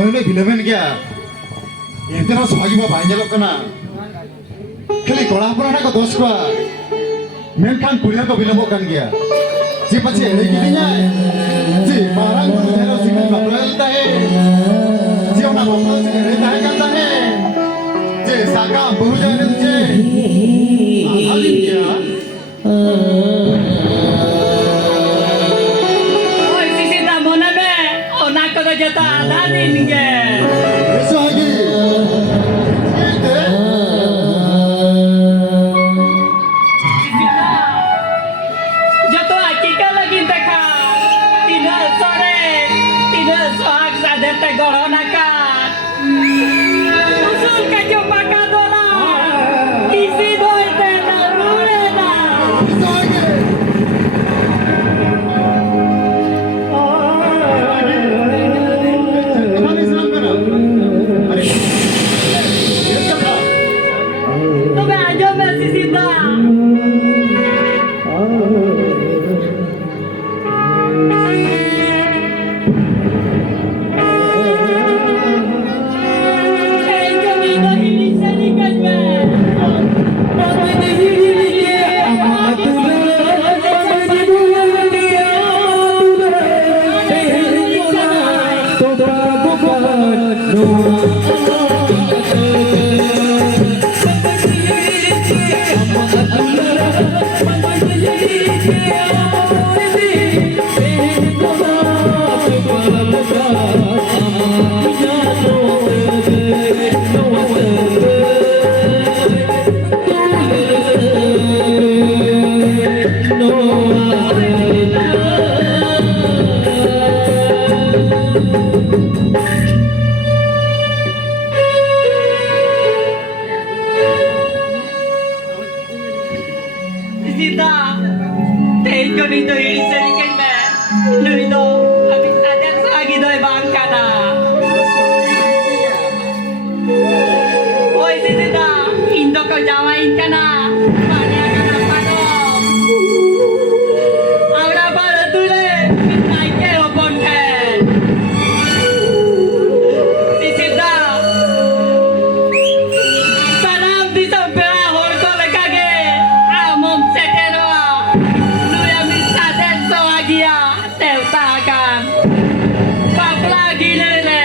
noile bilamen gya entena sohagi ba banjalo kana khali kola pura na ko dos ko menkan kuria ko bilabo kan gya je pache ele kidinya je marang guru jero sikal bapralta hai je ona bapro se rehta hai kanta hai je saka buru jane je adin gya Oi, Sisita, mona me, ona ko to jata adha din ge. sohagi Sisita, joto akika lagi dekha, tidak sore, tidak sohag sade te gorona ka. Usul ka jo paka dola, isi doi te na rule na. sohagi kami salam kana are ye kata Tome ajo me Sisita. Hey, kami dah ini selikan me. Sisita, teh ko nito ini selikan me. Lui do, habis ada lagi doi bangka na. Oi Sisita, Indo ko jawain ka na. Panya ka na pano. Ahora para tule, naik ke opon ke. Sisita, salam di sampai hor ko lekage. Amom seteroa, lui amin saden soagia, teuta akan. Papla gilele.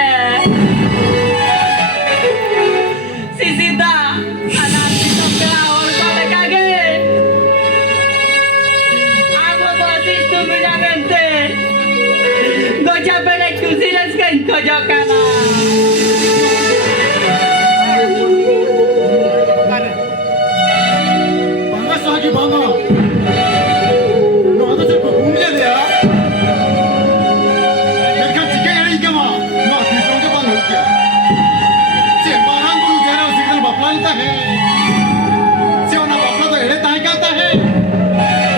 Sisita, anak di sampai hor ko lekage. Amo dosis tu minamente. Goja bele kusilas kan kojokana. bangga sohagi bangga no ada se bumle de ya merkan chike gari ke ma no tisro ke bang ho gya je marang guru jero sikal baplalta hai je ona bapla to ele tai kata hai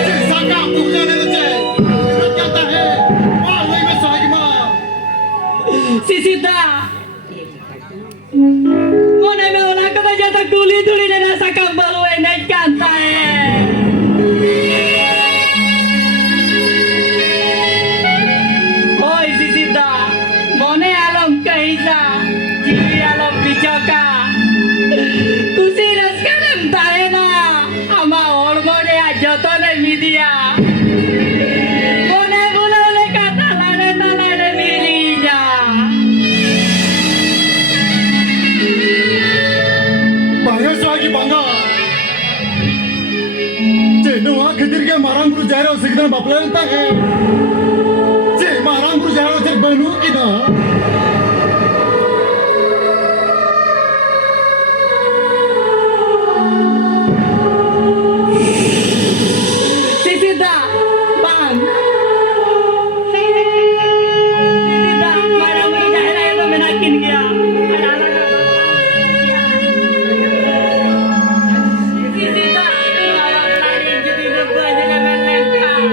je saka puja de je rat kata hai ma loi me sohagi ma Sisita, mona me ona kata jata kuli tuli na sa kambalu enek kanta Oi Sisita, mone alom kaisa, jiwi alom bijoka. Kusiras kalem tae na, ama hormone ajoto le media. Mone bulole kata lare milinya. bangga sohagi bangga je no khatir ke marang guru jero sikal baplalta hai je marang guru jero se banu ida Sisita, bang. Sisita, marang mo dahil ay menakin kaya. Sisita, marang lagi jadi lupa jangan lengkap.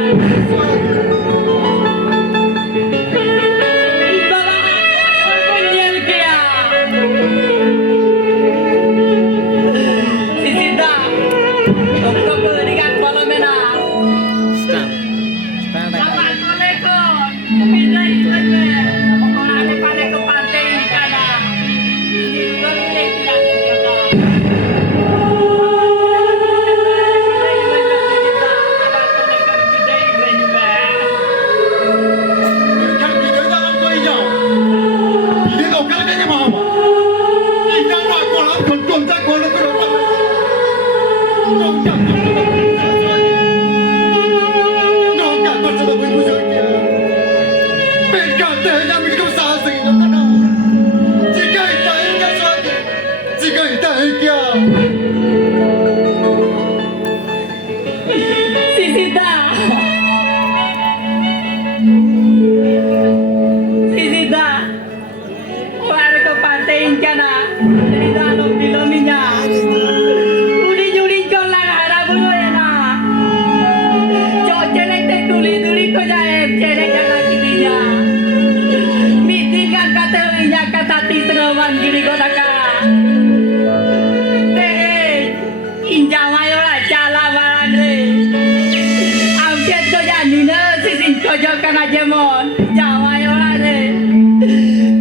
tojolkan aja mon. Jawai orang deh.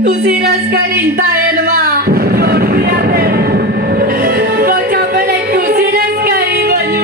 Ku serius karintain mah. Jodian deh. Kau capek deh ku serius kari baju.